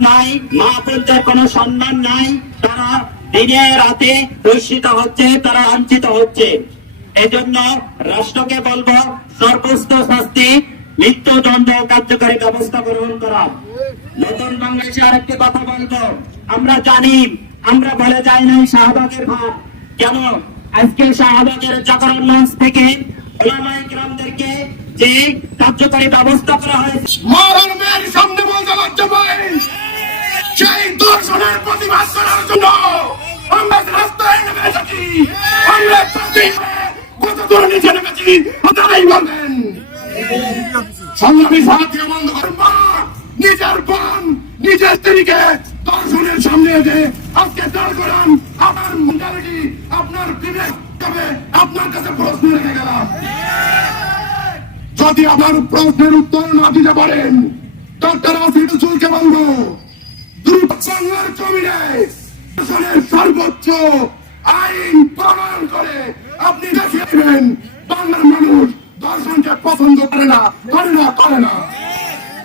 নাই, মা বোনদের কোনো সম্মান নাই, তারা দিনে রাতে দূষিত হচ্ছে, তারা লাঞ্ছিত হচ্ছে। এজন্য রাষ্ট্রকে বলব, সর্বোচ্চ শাস্তি, মৃত্যুদণ্ড কার্যকরী ব্যবস্থা গ্রহণ করা। নতুন বাংলাদেশে আরেকটি কথা বলব, আমরা জানি, আমরা বলে যাই নাই শাহবাগের ভাব কেন? আজকে শাহবাগের জাগরণ মঞ্চ থেকে ওলামায়ে কিরামদেরকে যে কার্যকরী ব্যবস্থা করা হয়েছে প্রতিবাদ করার জন্য আমরা রাস্তায় নেমে এসেছি। আমরা নিচে নেমেছি বলবেন। সংগ্রামী সাহায্য বন্ধ করেন মা নিজের বোন নিজের স্ত্রীকে দর্শনের সামনে এসে আজকে দাঁড় করান। আপনার বিবেক তবে আপনার কাছে প্রশ্ন রেখে গেলাম। যদি আপনার প্রশ্নের উত্তর না দিতে পারেন ডক্টর আসিফ চুলকে বলব বাংলার শাসনের সর্বোচ্চ আইন প্রণয়ন করে আপনি দেখিয়ে বাংলার মানুষ দর্শনকে পছন্দ করে না করে না করে না।